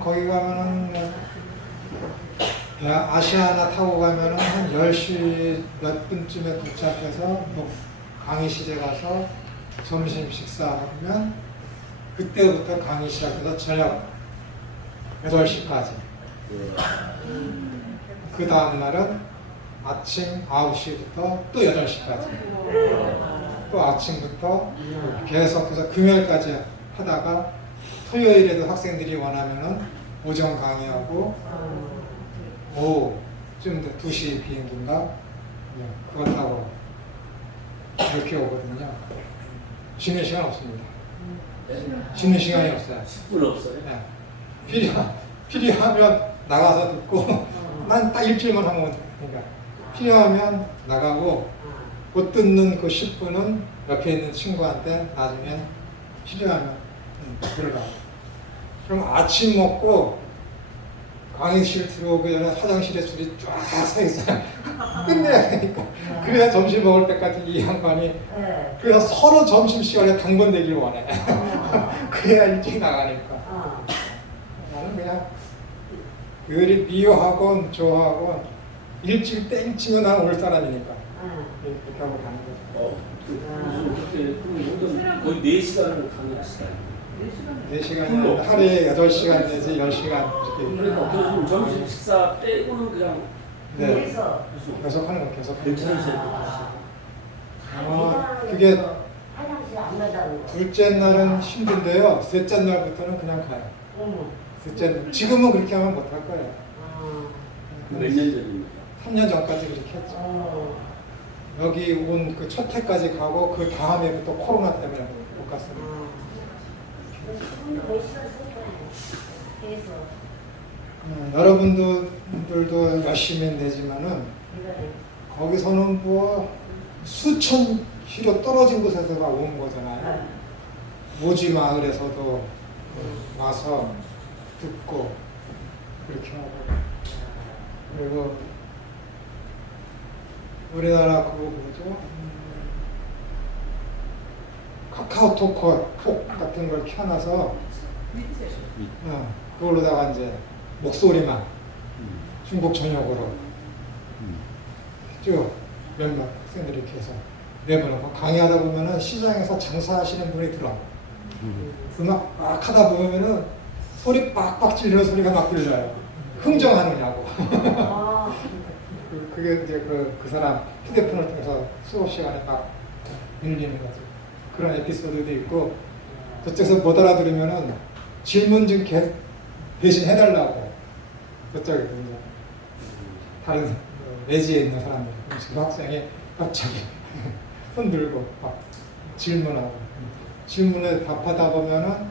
거기 가면은 아시아나 타고 가면은 한 10시 몇 분쯤에 도착해서 뭐 강의실에 가서 점심 식사하면 그때부터 강의 시작해서 저녁 8시까지. 그 다음 날은 아침 9시부터 또 8시까지. 또 아침부터 계속해서 금요일까지 하다가 토요일에도 학생들이 원하면은 오전 강의하고 오후쯤 2시 비행기인가 그거 타고 이렇게 오거든요. 쉬는 시간 없습니다. 쉬는 시간이 없어요. 10분 없어요? 네. 필요하면 나가서 듣고 난 딱 일주일만 하면 되니까 필요하면 나가고 못 듣는 그 10분은 옆에 있는 친구한테 나중에 필요하면 들어가고. 그럼 아침 먹고 강의실 들어오기 전에 화장실에 줄이 쫙 서 있어요. 끝내야 되니까. 그래야 점심 먹을 때까지 이 양반이 그래서 서로 점심시간에 당번 내길 원해. 그래야 일찍 나가니까. 나는 그냥 그들이 미워하건 좋아하건 일찍 땡치면 난 올 사람이니까 이렇게 하고 가는 거죠. 거의 4시간을 강의하시나요? 4시간이 하루에 8시간 내지 10시간 이렇게. 그러니까 교수님 점심 식사 빼고는 그냥 네. 계속 하는 거 계속. 괜찮으세요? 그게 화장실 안 나가는 거. 둘째 날은 힘든데요. 셋째 날부터는 그냥 가요. 셋째 날. 지금은 그렇게 하면 못 할 거예요. 몇 년 전입니까? 3년 전까지 그렇게 했죠. 여기 온 그 첫 해까지 가고 그 다음에부터 코로나 때문에 못 갔습니다. 여러분들도 열심히 내지만은 거기서는 뭐 수천 킬로 떨어진 곳에서 온 거잖아요. 모지 마을에서도 와서 듣고 그렇게 하고 그리고 우리나라 그거 뭐죠? 카카오톡 같은 걸 켜놔서 그걸로다가 이제 목소리만 중국 전역으로 쭉 몇몇 학생들이 이렇게 해서 내보내고 강의하다 보면은 시장에서 장사하시는 분이 들어. 음악 막 하다 보면은 소리 빡빡 찌르는 소리가 막 들려요. 흥정하느냐고. 그게 이제 그 사람 휴대폰을 통해서 수업 시간에 딱 들리는 거죠. 그런 에피소드도 있고 그쪽에서 못 알아들으면은 질문 좀 대신 해달라고 그쪽에 다른 외지에 있는 사람들 그 학생이 갑자기 손 들고 막 질문하고 질문에 답하다 보면은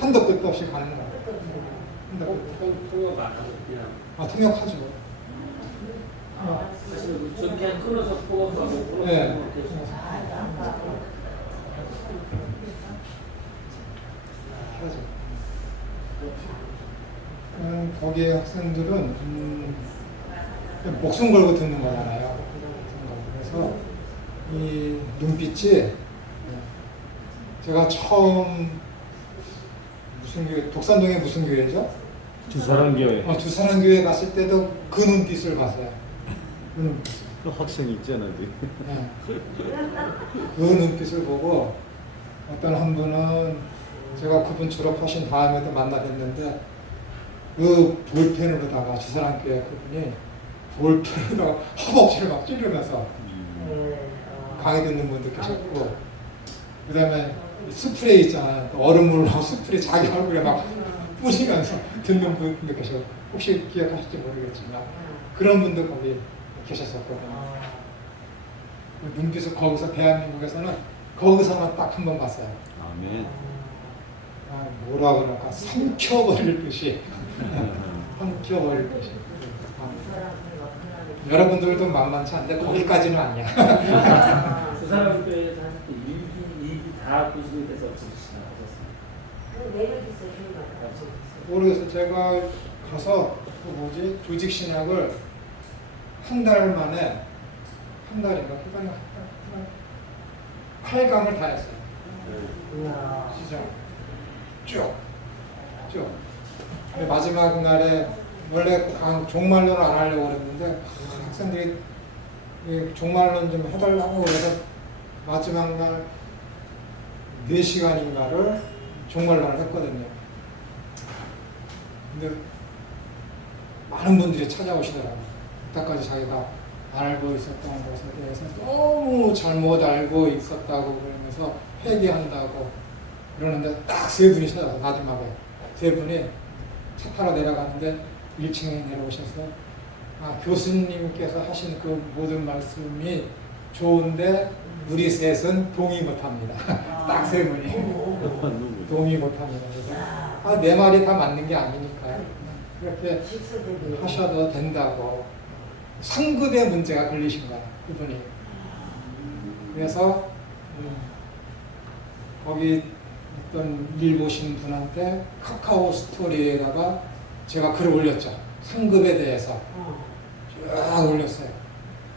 한도 끝도 없이 가는 거예요. 통역 안 하고 그냥 통역하죠. 사실 전개 끊어서 통역하고 네. 하죠. 거기에 학생들은 목숨 걸고 듣는 거잖아요. 그래서 이 눈빛이 제가 처음 무슨 교회, 독산동에 무슨 교회죠? 두사랑교회. 두사랑교회 갔을 때도 그 눈빛을 봤어요. 그 눈빛. 또 학생이 있잖아, 네. 그 눈빛을 보고 어떤 한 분은 제가 그분 졸업하신 다음에도 만나 뵀는데 그 볼펜으로다가 주사랑교회 그분이 볼펜으로다가 허벅지를 막 찌르면서 강의 듣는 분도 계셨고 그 다음에 스프레이 있잖아요. 얼음물로 스프레이 자기 얼굴에 막 뿌리면서 듣는 분도 계셨고 혹시 기억하실지 모르겠지만 그런 분도 거기 계셨었거든요. 그 눈빛을 거기서 대한민국에서는 거기서만 딱 한 번 봤어요. 아멘. 뭐라 그럴까 삼켜버릴 듯이 삼켜버릴 듯이. 여러분들도 만만치 않은데 거기까지는 아니야. 그 사람 교회에서 할 때 일기 다 교수님께서 없으시나 보셨어요? 모르겠어요. 제가 가서 그 뭐지 조직 신학을 한 달 만에 한 달인가 8강을 다 했어요. 시작 쭉 근데 마지막 날에 원래 종말론을 안 하려고 그랬는데 학생들이 종말론 좀 해달라고 그래서 마지막 날 4시간인가를 종말론을 했거든요. 근데 많은 분들이 찾아오시더라고요. 그때까지 자기가 알고 있었던 것에 대해서 너무 잘못 알고 있었다고 그러면서 회개한다고 그러는데 딱 3분이 찾아와서 마지막에 3분이 차 타러 내려가는데 1층에 내려오셔서 교수님께서 하신 그 모든 말씀이 좋은데 우리 셋은 동의 못합니다. 딱 3분이 누구? 동의 못합니다. 내 말이 다 맞는 게 아니니까 그렇게 하셔도 된다고 상급의 문제가 걸리신 거야 그분이. 그래서 거기 어떤 일 보신 분한테 카카오 스토리에다가 제가 글을 올렸죠. 상급에 대해서 쫙 올렸어요.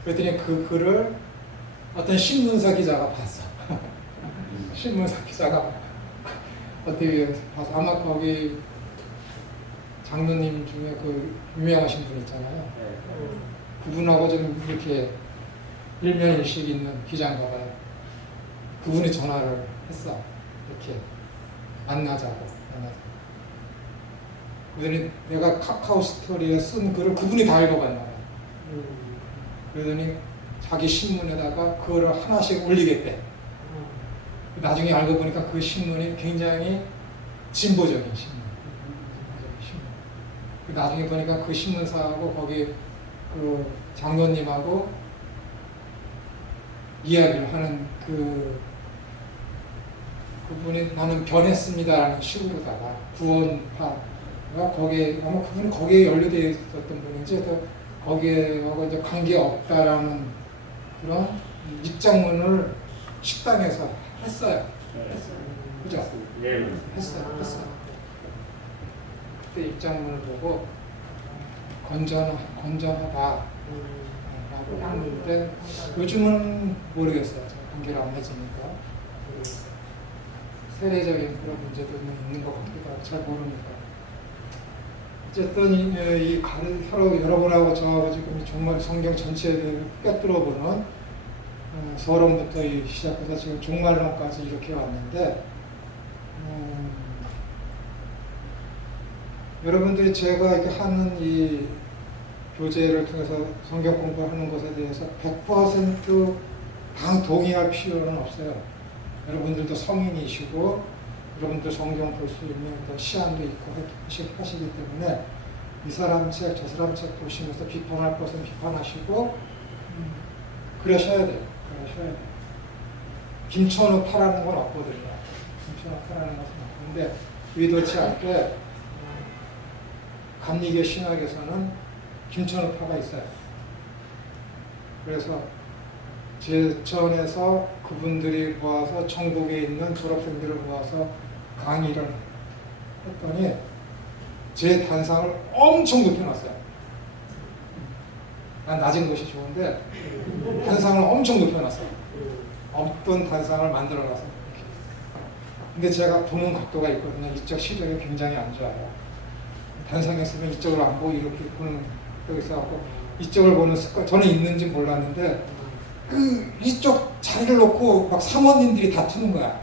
그랬더니 그 글을 어떤 신문사 기자가 봤어. 신문사 기자가 어떻게 봐서 아마 거기 장로님 중에 그 유명하신 분 있잖아요. 그분하고 좀 이렇게 일면일식 있는 기자인가 봐요. 그분이 전화를 했어. 이렇게 만나자고. 그러더니 내가 카카오 스토리에 쓴 글을 그분이 다 읽어봤나 봐요. 그러더니 자기 신문에다가 그거를 하나씩 올리겠대. 나중에 알고 보니까 그 신문이 굉장히 진보적인 신문. 나중에 보니까 그 신문사하고 거기 그 장로님하고 이야기를 하는 그분이 나는 변했습니다라는 식으로다가 구원파가 거기에 아마 그분이 거기에 연루되어 있었던 분인지 또 거기에하고 이제 관계 없다라는 그런 입장문을 식당에서 했어요. 그죠? 네. 했어요. 그때 입장문을 보고 건전하다라고 했는데 요즘은 모르겠어요. 제가 관계를 안 맺으니까 세례적인 그런 문제도 있는 것 같기도 하고 잘 모르니까. 어쨌든 이 서로 여러분하고 저하고 지금 정말 성경 전체에 대해 꿰뚫어보는 서론부터 시작해서 지금 종말론까지 이렇게 왔는데 여러분들이 제가 이렇게 하는 이 교재를 통해서 성경 공부하는 것에 대해서 100% 다 동의할 필요는 없어요. 여러분들도 성인이시고 여러분도 성경 볼 수 있는 어떤 시안도 있고 하시기 때문에 이 사람 책, 저 사람 책 보시면서 비판할 것은 비판하시고 그러셔야 돼요. 김천우 파라는 건 없거든요. 김천우 파라는 것은 없는데 의도치 않게 감리교 신학에서는 김천우 파가 있어요. 그래서 제천에서 그분들이 모아서 전국에 있는 졸업생들을 모아서 강의를 했더니 제 단상을 엄청 높여놨어요. 난 낮은 것이 좋은데 단상을 엄청 높여놨어요. 없던 단상을 만들어놔서 이렇게. 근데 제가 보는 각도가 있거든요. 이쪽 시력이 굉장히 안 좋아요. 단상에 있으면 이쪽을 안 보고 이렇게 보는 여기 있어갖고 이쪽을 보는 습관 저는 있는지 몰랐는데 이쪽 자리를 놓고 막 사모님들이 다투는 거야.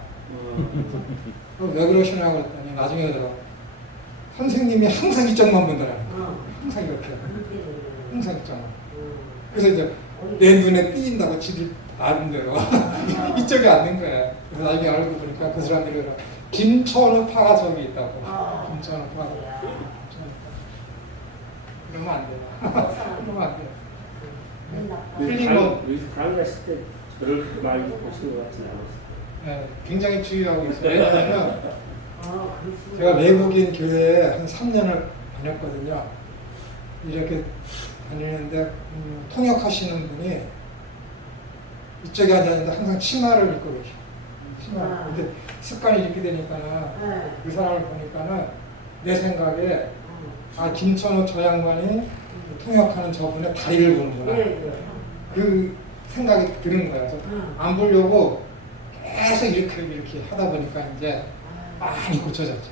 왜 그러시냐고 그랬더니 나중에 그러더라고. 선생님이 항상 이쪽만 본다라는 거야. 항상 이렇게. 항상 이쪽만. 그래서 이제 내 눈에 띄인다고 지들 나름대로 이쪽에 앉는 거야. 그래서 나중에 알고 보니까 그 사람들이 김천우 파가 저기 있다고. 김천우 파가. 그러면 안 돼요. 그러면 안 돼요. 틀린 거. 강의 하실 때 저를 그렇게 많이 보시는 것 같지는 않았어요. 네, 굉장히 주의하고 있어요. 왜냐하면 제가 외국인 교회에 한 3년을 다녔거든요. 이렇게 다니는데 통역하시는 분이 이쪽에 앉았는데 항상 치마를 입고 계셔. 치마. 근데 습관이 이렇게 되니까는 그 사람을 보니까는 내 생각에 김천우 저 양반이 통역하는 저분의 다리를 보는구나. 그 생각이 드는 거야. 그래서 안 보려고 계속 이렇게 하다 보니까 이제 많이 고쳐졌죠.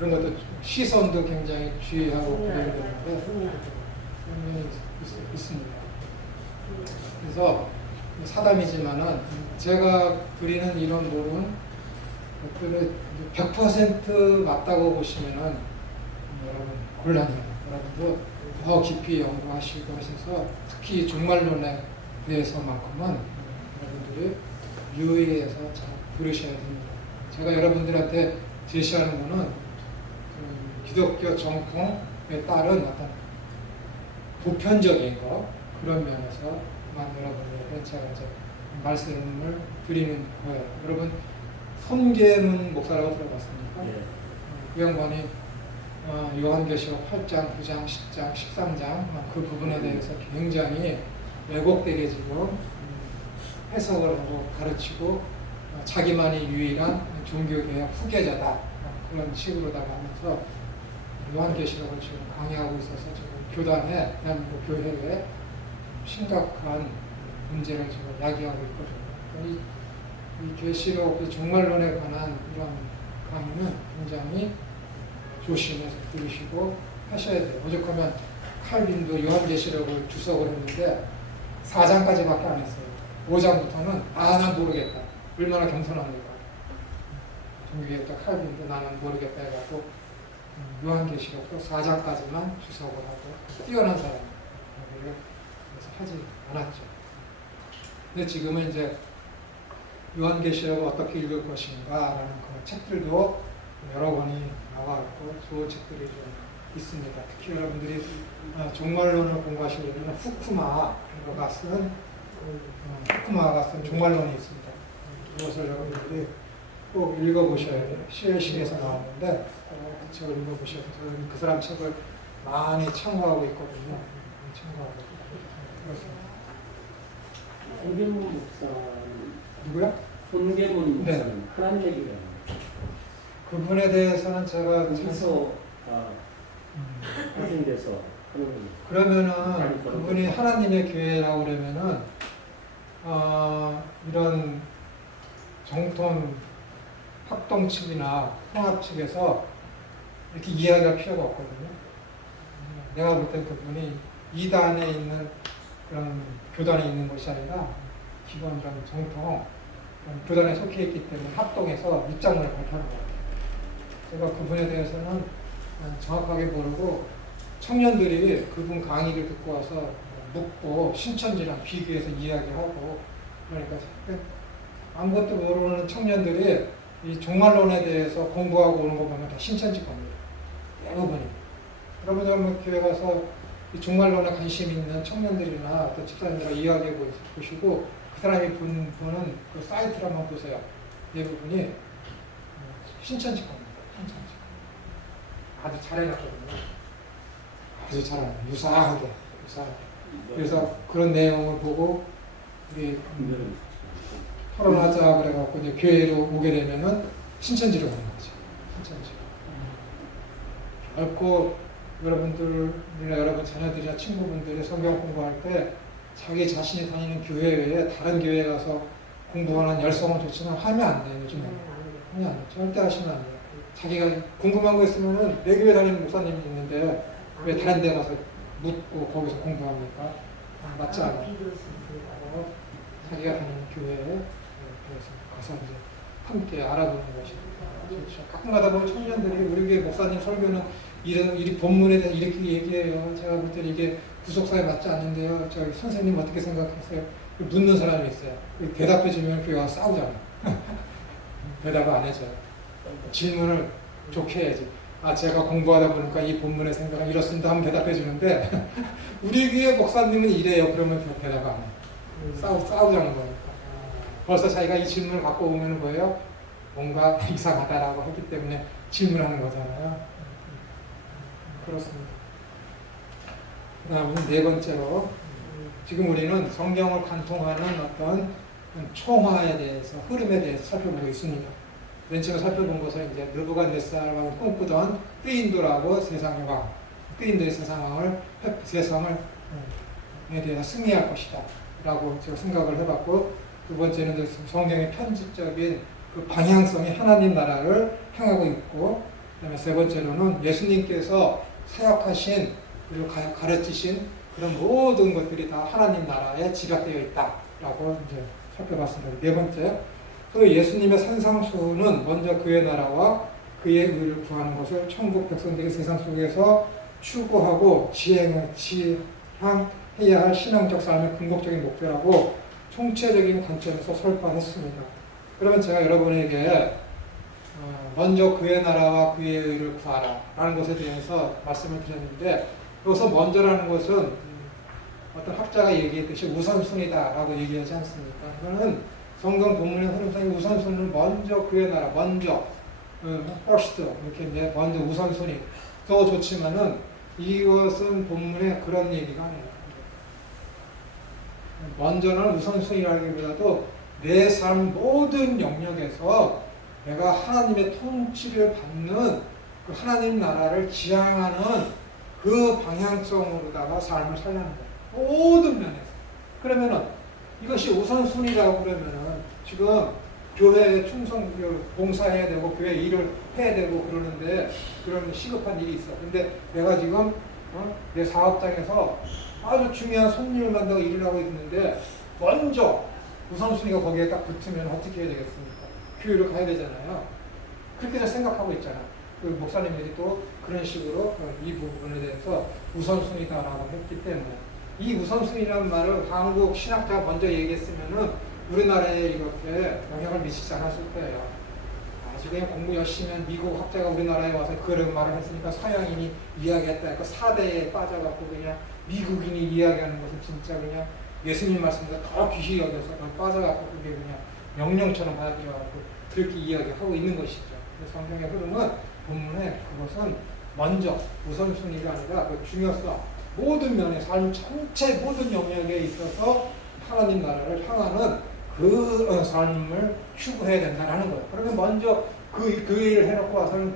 그런 것도 시선도 굉장히 주의하고 그래야 되는데 중요하죠. 그런 면이 있습니다. 그래서 사담이지만은 제가 그리는 이런 돌은 100% 맞다고 보시면은 여러분 곤란해요. 여러분도 더 깊이 연구하시고 하셔서 특히 종말론에 대해서만큼은 여러분들이 유의해서 잘 들으셔야 됩니다. 제가 여러분들한테 제시하는 거는 기독교 정통에 따른 어떤 보편적인 거 그런 면에서만 여러분에게 제가 이제 말씀을 드리는 거예요. 여러분 손계문 목사라고 들어봤습니까? 예. 그 양반이 요한계시록 8장, 9장, 10장, 13장 그 부분에 대해서 굉장히 왜곡되게 지금 해석을 하고 가르치고 자기만이 유일한 종교개혁 후계자다 그런 식으로다가 하면서 요한계시록을 지금 강의하고 있어서 지금 교단에 대한민국 교회에 심각한 문제를 지금 야기하고 있거든요. 이 계시록 종말론에 관한 이런 강의는 굉장히 조심해서 들으시고 하셔야 돼요. 오죽하면 칼빈도 요한계시록을 주석을 했는데 4장까지밖에 안 했어요. 5장부터는 난 모르겠다. 얼마나 겸손합니까? 종교개혁자 칼빈도 나는 모르겠다 해갖고 요한계시록도 4장까지만 주석을 하고 뛰어난 사람이에요. 그래서 하지 않았죠. 근데 지금은 이제 요한계시록을 어떻게 읽을 것인가라는 그런 책들도 여러 권이 나와 있고 좋은 책들이 좀 있습니다. 특히 여러분들이 종말론을 공부하시려면 후쿠마가 쓴 종말론이 있습니다. 이것을 여러분들이 꼭 읽어보셔야 돼요. CLC에서 나왔는데 그 책을 읽어보셔야 돼요. 저는 그 사람 책을 많이 참고하고 있거든요. 참고하고 그렇습니다. 손계문 목사 누구야? 손계문 네. 목사는 하나님 얘기가 그분에 대해서는 제가 거기서 파생돼서 하는 그러면은 그분이 하나님의 교회라고 그러면은 이런 정통 합동 측이나 통합 측에서 이렇게 이해할 필요가 없거든요. 내가 볼 땐 그분이 이단에 있는 그런 교단에 있는 것이 아니라 기본 그런 정통 그런 교단에 속해 있기 때문에 합동해서 입장을 발표하는 것 같아요. 제가 그분에 대해서는 정확하게 모르고 청년들이 그분 강의를 듣고 와서 묻고 신천지랑 비교해서 이야기하고 그러니까 아무것도 모르는 청년들이 이 종말론에 대해서 공부하고 오는 거 보면 다 신천지 겁니다. 대부분이. 여러분들 한번 교회 가서 이 종말론에 관심 있는 청년들이나 또 집사님들과 이야기해 보시고 그 사람이 보는 그 사이트를 한번 보세요. 대부분이 신천지 겁니다. 신천지. 아주 잘해놨거든요. 아주 잘해요. 유사하게. 그래서 그런 내용을 보고 우리 토론하자 그래갖고 이제 교회로 오게 되면은 신천지로 가는 거죠. 신천지. 결코 여러분들이나 여러분 자녀들이나 친구분들이 성경 공부할 때 자기 자신이 다니는 교회 외에 다른 교회 가서 공부하는 열성은 좋지만 하면 안 돼요. 요즘에. 하면 안 돼요. 절대 하시면 안 돼요. 자기가 궁금한 거 있으면은 내 교회 다니는 목사님이 있는데 왜 다른 데 가서 묻고 거기서 공부합니까? 맞지 않아요. 자기가 다니는 교회에 그래서 가서 이제 함께 알아보는 것이 좋죠. 가끔가다 보면 청년들이 우리 교회 목사님 설교는 이 본문에 대해서 이렇게 얘기해요. 제가 볼 때는 이게 구속사에 맞지 않는데요. 저희 선생님 어떻게 생각하세요? 묻는 사람이 있어요. 대답해 주면 교회가 싸우잖아요. 대답을 안 해줘요. 질문을 좋게 해야지. 제가 공부하다 보니까 이 본문의 생각은 이렇습니다 하면 대답해 주는데 우리 교회 목사님은 이래요. 그러면 대답 안 해요. 싸우자는 거니까. 벌써 자기가 이 질문을 갖고 오면 뭐예요? 뭔가 이상하다라고 했기 때문에 질문하는 거잖아요. 그렇습니다. 그 다음에 네 번째로 지금 우리는 성경을 관통하는 어떤 총화에 대해서 흐름에 대해서 살펴보고 있습니다. 맨 처음에 살펴본 것은 이제 느부갓네살 왕이 꿈꾸던 뜨인도라고 세상의 왕, 뜨인도의 세상에 대해서 승리할 것이다 라고 제가 생각을 해봤고, 두 번째는 이제 성경의 편집적인 그 방향성이 하나님 나라를 향하고 있고, 그다음에 세 번째로는 예수님께서 사역하신 그리고 가르치신 그런 모든 것들이 다 하나님 나라에 집약되어 있다라고 이제 살펴봤습니다. 네 번째, 그 예수님의 산상수훈은 먼저 그의 나라와 그의 의를 구하는 것을 천국 백성들이 세상 속에서 추구하고 지향해야 할 신앙적 삶의 궁극적인 목표라고 총체적인 관점에서 설파했습니다. 그러면 제가 여러분에게 먼저 그의 나라와 그의 의를 구하라 라는 것에 대해서 말씀을 드렸는데, 여기서 먼저라는 것은 어떤 학자가 얘기했듯이 우선순위다 라고 얘기하지 않습니까? 그거는 성경 본문의 흐름상의 우선순위는 먼저 그의 나라, 먼저 first 이렇게 이제 먼저 우선순위 더 좋지만은 이것은 본문에 그런 얘기가 아니에요. 먼저는 우선순위라기보다도 내 삶 모든 영역에서 내가 하나님의 통치를 받는 그 하나님 나라를 지향하는 그 방향성으로다가 삶을 살라는 거예요. 모든 면에서. 그러면은 이것이 우선순위라고 그러면은 지금 교회에 봉사해야 되고 교회 일을 해야 되고 그러는데 그런 시급한 일이 있어. 근데 내가 지금 내 사업장에서 아주 중요한 손님을 만나고 일을 하고 있는데 먼저 우선순위가 거기에 딱 붙으면 어떻게 해야 되겠습니까? 교회를 가야 되잖아요. 그렇게 생각하고 있잖아. 그 목사님들이 또 그런 식으로 이 부분에 대해서 우선순위다라고 했기 때문에, 이 우선순위라는 말을 한국 신학자가 먼저 얘기했으면은 우리나라에 이렇게 영향을 미치지 않았을 거예요. 아주 그냥 공부 열심히 한 미국 학자가 우리나라에 와서 그런 말을 했으니까 서양인이 이야기했다. 그 사대에 빠져갖고 그냥 미국인이 이야기하는 것은 진짜 그냥 예수님 말씀보다 더 귀히 여겨서 빠져갖고 그게 그냥 명령처럼 받아들여갖고 그렇게 이야기하고 있는 것이죠. 성경의 흐름은 본문에 그것은 먼저 우선순위가 아니라 그 중요성, 모든 면의 삶 전체 모든 영역에 있어서 하나님 나라를 향하는 그 삶을 추구해야 된다는 거예요. 그러면 먼저 그 일을 해놓고 와서는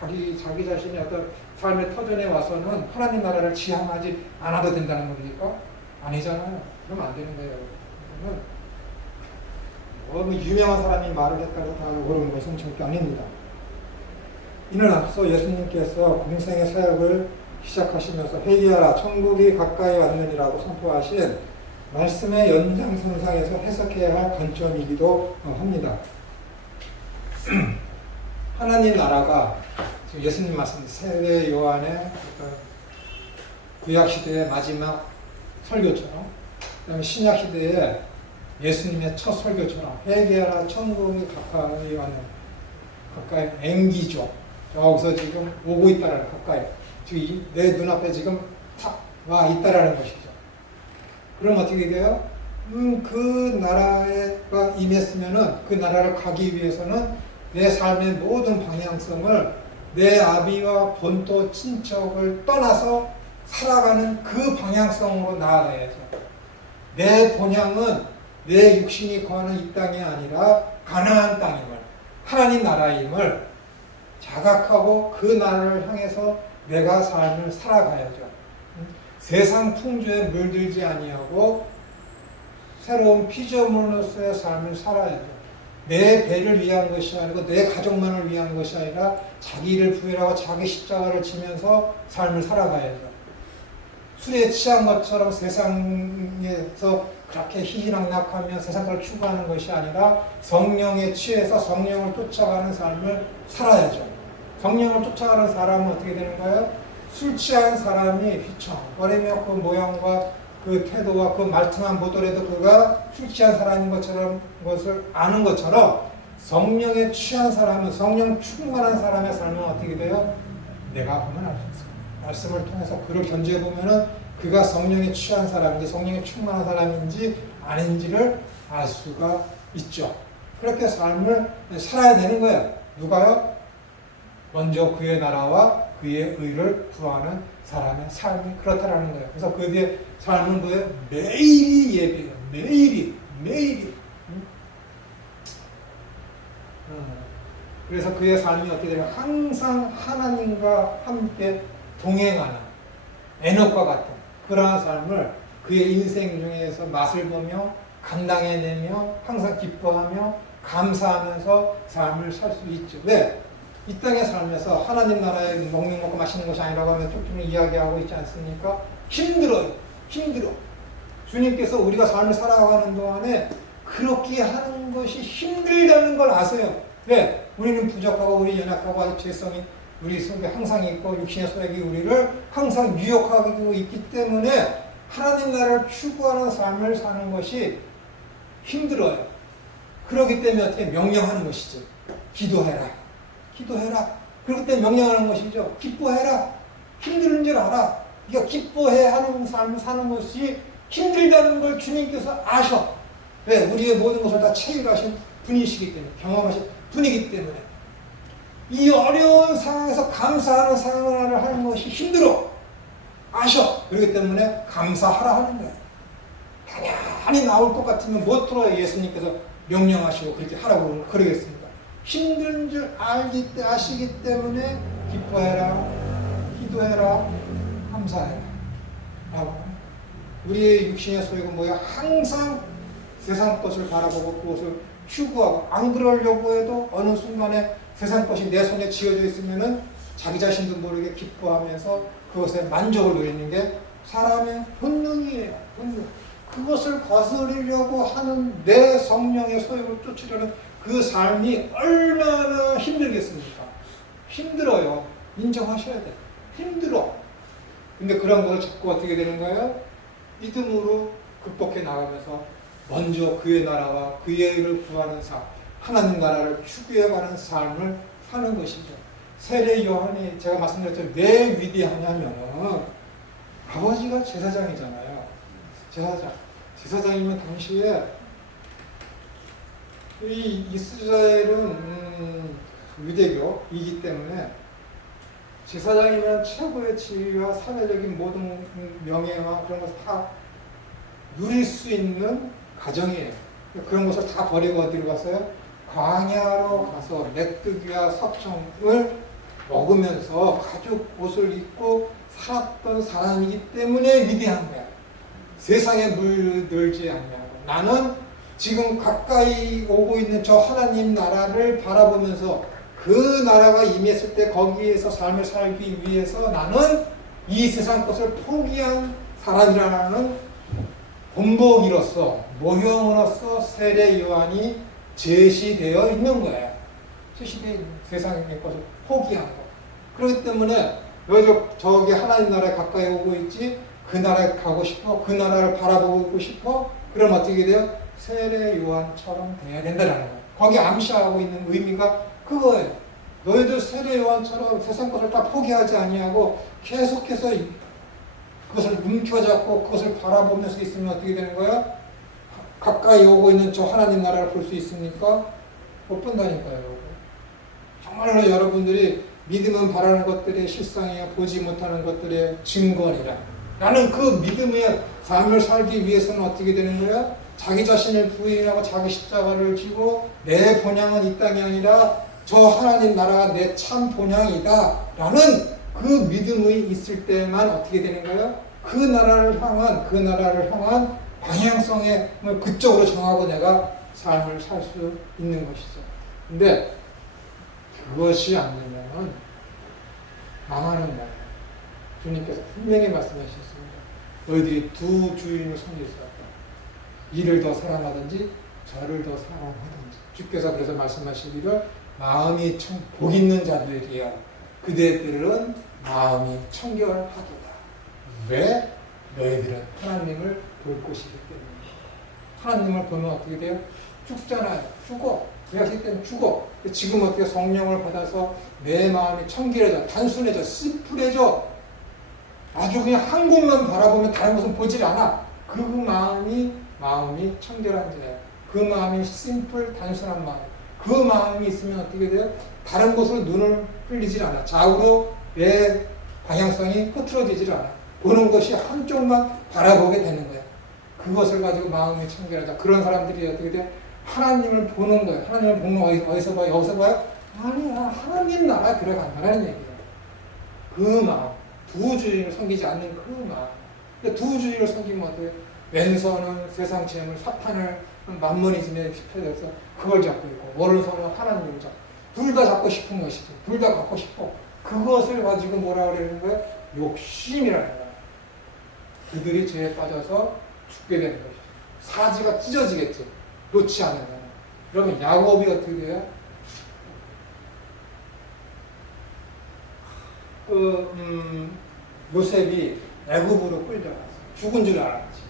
자기 자신이 어떤 삶의 터전에 와서는 하나님 나라를 지향하지 않아도 된다는 겁니까? 아니잖아요. 그러면 안 되는 거예요. 그러면 유명한 사람이 말을 했다고 다 옳은 것은 절대 아닙니다. 이는 앞서 예수님께서 공생의 사역을 시작하시면서 회개하라 천국이 가까이 왔느니라고 선포하신 말씀의 연장선상에서 해석해야 할 관점이기도 합니다. 하나님 나라가 지금 예수님 말씀 세례 요한의 구약 시대의 마지막 설교처럼, 그다음에 신약 시대의 예수님의 첫 설교처럼 회개하라 천국이 가까이 왔는, 가까이 앵기죠. 저기서 지금 오고 있다라는, 가까이 지금 내 눈앞에 지금 탁 와 있다라는 것이죠. 그럼 어떻게 돼요? 그 나라가 임했으면은 그 나라를 가기 위해서는 내 삶의 모든 방향성을 내 아비와 본토 친척을 떠나서 살아가는 그 방향성으로 나아가야죠. 내 본향은 내 육신이 거하는 이 땅이 아니라 가나안 땅임을, 하나님 나라임을 자각하고 그 나라를 향해서 내가 삶을 살아가야죠. 세상 풍조에 물들지 아니하고 새로운 피조물로서의 삶을 살아야죠. 내 배를 위한 것이 아니고 내 가족만을 위한 것이 아니라 자기를 부인하고 자기 십자가를 지면서 삶을 살아가야죠. 술에 취한 것처럼 세상에서 그렇게 희희낙낙하며 세상을 추구하는 것이 아니라 성령에 취해서 성령을 쫓아가는 삶을 살아야죠. 성령을 쫓아가는 사람은 어떻게 되는 거예요? 술 취한 사람이 휘청거리며 그 모양과 그 태도와 그 말투만 보더라도 그가 술 취한 사람인 것을 아는 것처럼, 성령에 취한 사람은, 성령 충만한 사람의 삶은 어떻게 돼요? 내가 보면 알 수 있어요. 말씀을 통해서 그를 견제해보면은 그가 성령에 취한 사람인지 성령에 충만한 사람인지 아닌지를 알 수가 있죠. 그렇게 삶을 살아야 되는 거예요. 누가요? 먼저 그의 나라와 그의 의를 구하는 사람의 삶이 그렇다라는 거예요. 그래서 그의 삶은 뭐예요? 매일이 예배예요. 매일이. 그래서 그의 삶이 어떻게 되냐면 항상 하나님과 함께 동행하는 에녹과 같은 그러한 삶을 그의 인생 중에서 맛을 보며 감당해내며 항상 기뻐하며 감사하면서 삶을 살 수 있죠. 왜? 이 땅에 살면서 하나님 나라에 먹는 것과 마시는 것이 아니라고 하면 좀 이야기하고 있지 않습니까? 힘들어요. 힘들어. 주님께서 우리가 삶을 살아가는 동안에 그렇게 하는 것이 힘들다는 걸 아세요. 왜? 우리는 부족하고 우리 연약하고 죄성이 우리 속에 항상 있고 육신의 소액이 우리를 항상 유혹하고 있기 때문에 하나님 나라를 추구하는 삶을 사는 것이 힘들어요. 그렇기 때문에 어떻게 명령하는 것이죠. 기도해라. 기도해라. 그렇기 때문에 명령하는 것이죠. 기뻐해라. 힘든 줄 알아. 그러니까 기뻐해 하는 삶을 사는 것이 힘들다는 걸 주님께서 아셔. 왜? 우리의 모든 것을 다 체육하신 분이시기 때문에, 경험하신 분이기 때문에. 이 어려운 상황에서 감사하는 상황을 하는 것이 힘들어. 아셔. 그렇기 때문에 감사하라 하는 거예요. 당연히 나올 것 같으면 못 들어야 예수님께서 명령하시고 그렇게 하라고 그러겠습니다. 힘든 줄 아시기 때문에 기뻐해라, 기도해라, 감사해라. 우리의 육신의 소유가 뭐야? 항상 세상 것을 바라보고 그것을 추구하고 안 그러려고 해도 어느 순간에 세상 것이 내 손에 쥐어져 있으면은 자기 자신도 모르게 기뻐하면서 그것에 만족을 누리는 게 사람의 본능이에요. 본능. 그것을 거스르려고 하는 내 성령의 소욕을 쫓으려는 그 삶이 얼마나 힘들겠습니까? 힘들어요. 인정하셔야 돼요. 힘들어. 근데 그런 것을 자꾸 어떻게 되는 거예요? 믿음으로 극복해 나가면서 먼저 그의 나라와 그의 의를 구하는 삶, 하나님 나라를 추구해가는 삶을 사는 것이죠. 세례 요한이 제가 말씀드렸죠. 왜 위대하냐면 아버지가 제사장이잖아요. 제사장이면 당시에 이 이스라엘은 유대교이기 때문에 제사장이면 최고의 지위와 사회적인 모든 명예와 그런 것을 다 누릴 수 있는 가정이에요. 그런 것을 다 버리고 어디로 갔어요? 광야로 가서 메뚜기와 석청을 먹으면서 가죽 옷을 입고 살았던 사람이기 때문에 위대한 거야. 세상에 물들지 않냐고. 나는 지금 가까이 오고 있는 저 하나님 나라를 바라보면서 그 나라가 임했을 때 거기에서 삶을 살기 위해서 나는 이 세상 것을 포기한 사람이라는 본보기로서 모형으로서 세례 요한이 제시되어 있는 거예요. 제시되어 있는 세상의 것을 포기한 거. 그렇기 때문에 저기 하나님 나라에 가까이 오고 있지 그 나라에 가고 싶어? 그 나라를 바라보고 싶어? 그럼 어떻게 돼요? 세례 요한처럼 돼야 된다는 거예요. 거기 암시하고 있는 의미가 그거예요. 너희들 세례 요한처럼 세상 것을 다 포기하지 아니하고 계속해서 그것을 움켜잡고 그것을 바라보면서 있으면 어떻게 되는 거야? 가까이 오고 있는 저 하나님 나라를 볼 수 있습니까? 못 본다니까요. 정말로 여러분들이 믿음은 바라는 것들의 실상이야 보지 못하는 것들의 증거니라. 나는 그 믿음의 삶을 살기 위해서는 어떻게 되는 거야? 자기 자신을 부인하고 자기 십자가를 지고 내 본향은 이 땅이 아니라 저 하나님 나라가 내 참 본향이다 라는 그 믿음이 있을 때만 어떻게 되는 거예요? 그 나라를 향한 방향성에 그쪽으로 정하고 내가 삶을 살 수 있는 것이죠. 근데 그것이 안 되면 망하는 거예요. 주님께서 분명히 말씀하셨습니다. 너희들이 두 주인을 섬길 수 없다. 이를 더 사랑하든지 저를 더 사랑하든지. 주께서 그래서 말씀하시기를 마음이 복 있는 자들이여 그대들은 마음이 청결하도다. 왜? 너희들은 하나님을 볼 것이기 때문에. 하나님을 보면 어떻게 돼요? 죽잖아요. 죽어. 구약시대 때는 죽어. 지금 어떻게 성령을 받아서 내 마음이 청결해져, 단순해져, 심플해져. 아주 그냥 한 곳만 바라보면 다른 것은 보질 않아. 그 마음이 청결한 자예요. 그 마음이 심플, 단순한 마음. 그 마음이 있으면 어떻게 돼요? 다른 곳으로 눈을 흘리질 않아. 좌우로 내 방향성이 흐트러지질 않아. 보는 것이 한쪽만 바라보게 되는 거예요. 그것을 가지고 마음이 청결하다. 그런 사람들이 어떻게 돼요? 하나님을 보는 거예요. 하나님을 보는 거 어디서 봐요? 여기서 봐요? 아니야. 하나님 나라 들어간다는 얘기예요. 그 마음. 두 주인을 섬기지 않는 그 마음. 근데 두 주인을 섬기면 어떻게 해요? 왼손은 세상 재물, 사탄을 만머니즘에 휩혀져서 그걸 잡고 있고 오른손은 하나님을 잡고 둘 다 갖고 싶은 것이지. 둘 다 갖고 싶어. 그것을 가지고 뭐라 그러는 거야? 욕심이라는 거야. 그들이 죄에 빠져서 죽게 되는 것이지. 사지가 찢어지겠지. 놓지 않으면. 여러분 야곱이 어떻게 돼요? 요셉이 애굽으로 끌려갔어. 죽은 줄 알았지.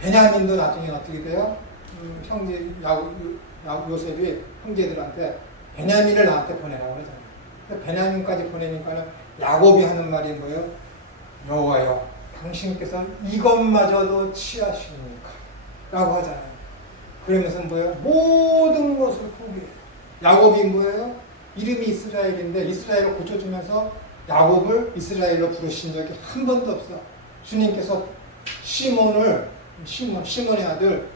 베냐민도 나중에 어떻게 돼요? 형제 요셉이 형제들한테 베냐민을 나한테 보내라고 그러잖아요. 베냐민까지 보내니까는 야곱이 하는 말이 뭐예요? 여호와여, 당신께서 이것마저도 취하십니까? 라고 하잖아요. 그러면서 뭐예요? 모든 것을 포기해요. 야곱이 뭐예요? 이름이 이스라엘인데 이스라엘을 고쳐주면서 야곱을 이스라엘로 부르신 적이 한 번도 없어. 주님께서 시몬의 아들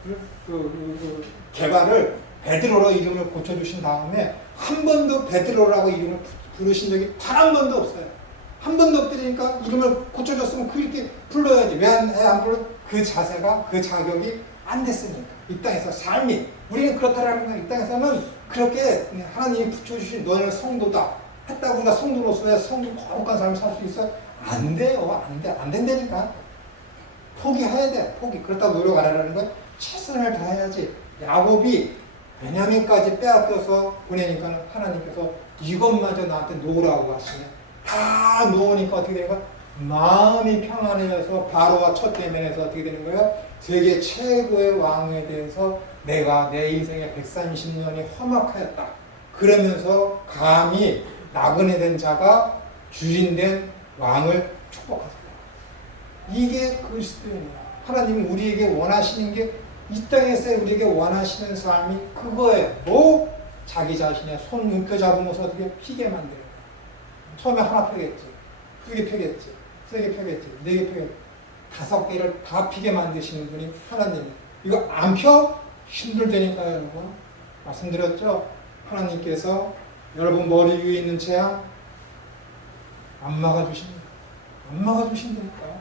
게바를 베드로로 이름을 고쳐주신 다음에 한 번도 베드로라고 이름을 부르신 적이 단 한 번도 없어요. 한 번도 없으니까 이름을 고쳐줬으면 그렇게 불러야지. 왜 안 불러? 그 자세가, 그 자격이 안 됐으니까. 이 땅에서 삶이, 우리는 그렇다라는 거야. 이 땅에서는 그렇게 하나님이 붙여주신 너는 성도다 했다고 우리가 성도로서의 성도 거룩한 삶을 살 수 있어? 안 돼요. 안 된다니까. 포기해야 돼. 포기. 그렇다고 노력 안 하라는 건 최선을 다해야지. 야곱이 베냐민까지 빼앗겨서 보내니까 하나님께서 이것마저 나한테 놓으라고 하시네. 다 놓으니까 어떻게 되는 거야? 마음이 평안해져서 바로와 첫 대면에서 어떻게 되는 거예요? 세계 최고의 왕에 대해서 내가 내 인생의 130년이 험악하였다. 그러면서 감히 나그네 된 자가 주인된 왕을 축복하셨다. 이게 그리스도인이야. 하나님이 우리에게 원하시는 게 이 땅에서 우리에게 원하시는 삶이 그거예요. 뭐? 자기 자신의 손 움켜잡으면서 어떻게 피게 만들어요. 처음에 하나 펴겠지. 두 개 펴겠지. 세 개 펴겠지. 네 개 펴겠지. 5개를 다 피게 만드시는 분이 하나님. 이거 안 펴? 힘들다니까요, 여러분. 말씀드렸죠? 하나님께서 여러분 머리 위에 있는 재앙 안 막아주십니다. 안 막아주신다니까요.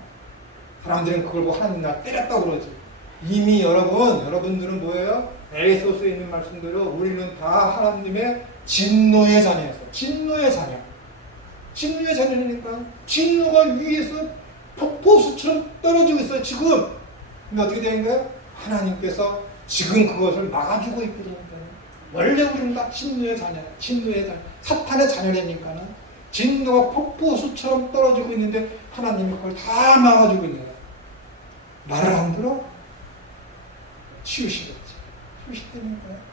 사람들은 그걸 보고 하나님 날 때렸다고 그러지. 이미 여러분들은 뭐예요? 에베소서에 있는 말씀대로 우리는 다 하나님의 진노의 자녀였어. 진노의 자녀. 진노의 자녀니까 진노가 위에서 폭포수처럼 떨어지고 있어요. 지금. 근데 어떻게 되는 거예요? 하나님께서 지금 그것을 막아주고 있거든요. 원래 우리는 다 진노의 자녀. 진노의 자녀. 사탄의 자녀라니까는 진노가 폭포수처럼 떨어지고 있는데 하나님이 그걸 다 막아주고 있는 거예요. 말을 안 들어? 치우시겠지. 치우시다니까요.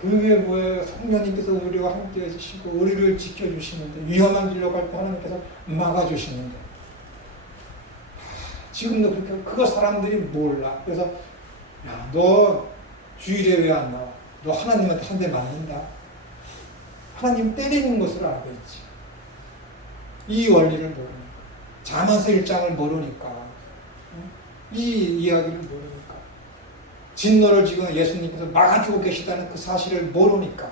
그게 뭐예요? 성령님께서 우리와 함께 해주시고 우리를 지켜주시는데 위험한 길로 갈 때 하나님께서 막아주시는데 지금도 그렇게 그거 사람들이 몰라. 그래서 야, 너 주일에 왜 안 나와? 너 하나님한테 한 대 맞는다. 하나님 때리는 것을 알고 있지. 이 원리를 모르니까. 잠언서 1장을 모르니까. 이 이야기를 모르니까. 진노를 지금 예수님께서 막아주고 계시다는 그 사실을 모르니까.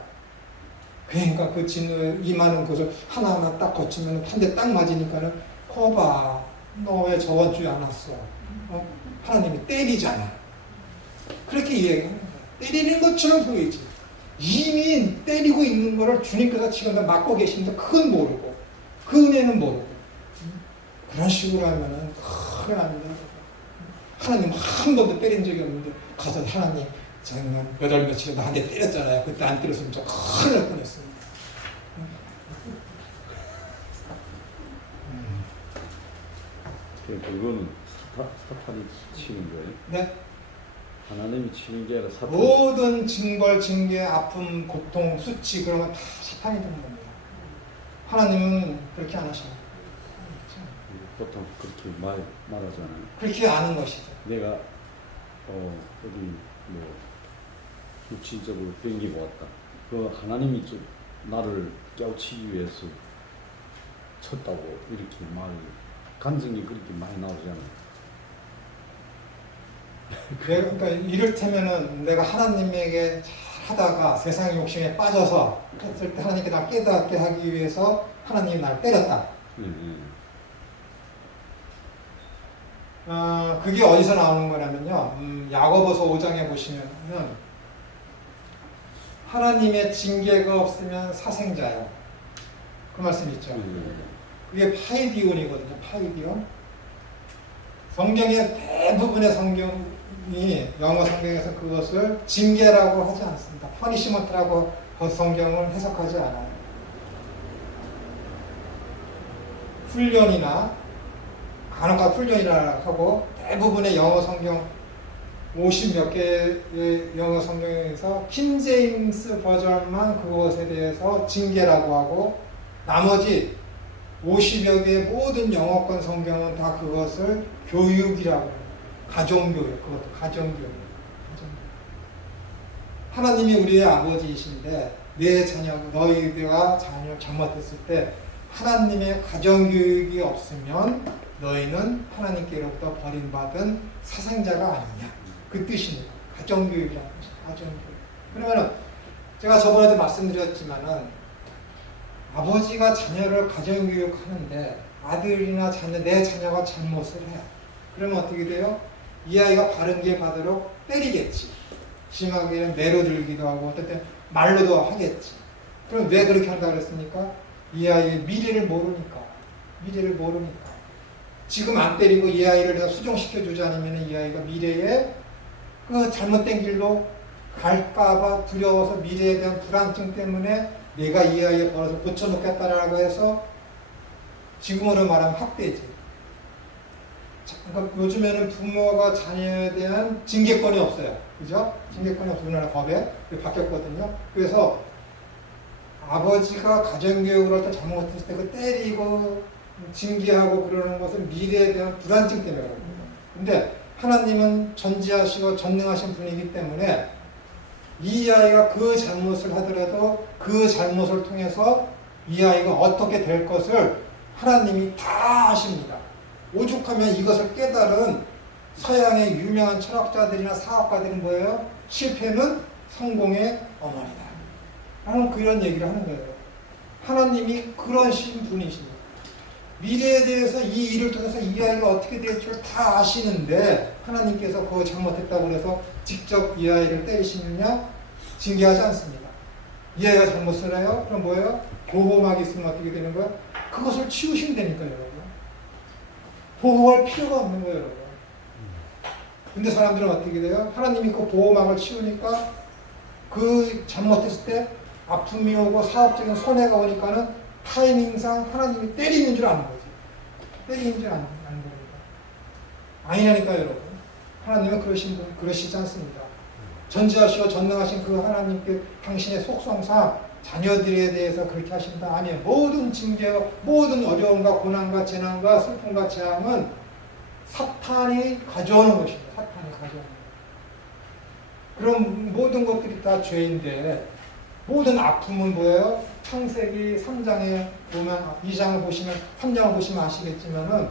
그러니까 그 진노에 임하는 것을 하나하나 딱 거치면 한 대 딱 맞으니까는 거봐. 너 왜 저번 주에 안 왔어? 하나님이 때리잖아. 그렇게 이야기하는 거야. 때리는 것처럼 보이지. 이미 때리고 있는 거를 주님께서 지금 다 막고 계시는데 그건 모르고 그 은혜는 모르고 그런 식으로 하면은 큰일 납니다. 하나님 한 번도 때린 적이 없는데 가서 하나님 정말 몇 월 며칠에 나한테 때렸잖아요. 그때 안 때렸으면 저 큰일 날 뻔했습니다. 그거는 사탄이 치는 거예요? 네? 하나님이 치는 게 아니라 사탄. 모든 징벌, 징계, 아픔, 고통, 수치 그런 건 다 사탄이 되는 겁니다. 하나님은 그렇게 안 하셔요. 보통 그렇게 말하잖아요. 그렇게 아는 것이죠. 내가 어디 뭐 육체적으로 땡기고 왔다. 그 하나님이 좀 나를 깨우치기 위해서 쳤다고 이렇게 간증이 그렇게 많이 나오잖아요. 그러니까 이를테면은 내가 하나님에게 하다가 세상 욕심에 빠져서 했을 때 하나님께 날 깨닫게 하기 위해서 하나님이 날 때렸다. 그게 어디서 나오는 거냐면요. 야고보서 5장에 보시면은 하나님의 징계가 없으면 사생자야. 그 말씀 있죠. 그게 파이디온이거든요. 파이디온. 성경의 대부분의 성경이 영어 성경에서 그것을 징계라고 하지 않습니다. 퍼니시먼트라고 성경을 해석하지 않아요. 훈련이나 간혹가 훈련이라 하고 대부분의 영어 성경 50몇 개의 영어 성경에서 킹제임스 버전만 그것에 대해서 징계라고 하고 나머지 50여 개의 모든 영어권 성경은 다 그것을 교육이라고 해요. 가정교육, 그것도 가정교육. 하나님이 우리의 아버지이신데 내 자녀, 너희가 자녀를 잘못했을 때 하나님의 가정교육이 없으면 너희는 하나님께로부터 버림받은 사생자가 아니냐. 그 뜻입니다. 가정교육이라는 뜻이에요. 가정교육. 그러면은 제가 저번에도 말씀드렸지만은 아버지가 자녀를 가정교육하는데 아들이나 자녀, 내 자녀가 잘못을 해요. 그러면 어떻게 돼요? 이 아이가 바른 길 받도록 때리겠지. 심하게는 매로 들기도 하고 어떨 때 말로도 하겠지. 그럼 왜 그렇게 한다 그랬습니까? 이 아이의 미래를 모르니까. 미래를 모르니까. 지금 안 때리고 이 아이를 내가 수정시켜주지 않으면 이 아이가 미래에 그 잘못된 길로 갈까봐 두려워서 미래에 대한 불안증 때문에 내가 이 아이의 버릇을 고쳐놓겠다라고 해서 지금으로 말하면 학대지. 그러니까 요즘에는 부모가 자녀에 대한 징계권이 없어요. 그죠? 징계권이 없어요. 우리나라 법에 바뀌었거든요. 그래서 아버지가 가정교육을 할 때 잘못했을 때 그 때리고 징계하고 그러는 것은 미래에 대한 불안증 때문에 그런 겁니다. 근데 하나님은 전지하시고 전능하신 분이기 때문에 이 아이가 그 잘못을 하더라도 그 잘못을 통해서 이 아이가 어떻게 될 것을 하나님이 다 아십니다. 오죽하면 이것을 깨달은 서양의 유명한 철학자들이나 사업가들은 뭐예요? 실패는 성공의 어머니다. 라는 그런 얘기를 하는 거예요. 하나님이 그러신 분이십니다. 미래에 대해서 이 일을 통해서 이 아이가 어떻게 될지를 다 아시는데 하나님께서 그거 잘못했다고 해서 직접 이 아이를 때리시느냐? 징계하지 않습니다. 이 아이가 잘못을 해요? 그럼 뭐예요? 보호막이 있으면 어떻게 되는 거예요? 그것을 치우시면 되니까요, 여러분. 보호할 필요가 없는 거예요, 여러분. 근데 사람들은 어떻게 돼요? 하나님이 그 보호막을 치우니까 그 잘못했을 때 아픔이 오고 사업적인 손해가 오니까는 타이밍상 하나님이 때리는 줄 아는 거지. 때리는 줄 아는 겁니다. 아니라니까요, 여러분. 하나님은 그러시지 않습니다. 전지하시고 전능하신 그 하나님께 당신의 속성상 자녀들에 대해서 그렇게 하신다. 아니에요. 모든 징계와 모든 어려움과 고난과 재난과 슬픔과 재앙은 사탄이 가져오는 것입니다. 사탄이 가져오는 것. 그럼 모든 것들이 다 죄인데 모든 아픔은 뭐예요? 창세기 3장에 보면 2장을 보시면 3장을 보시면 아시겠지만은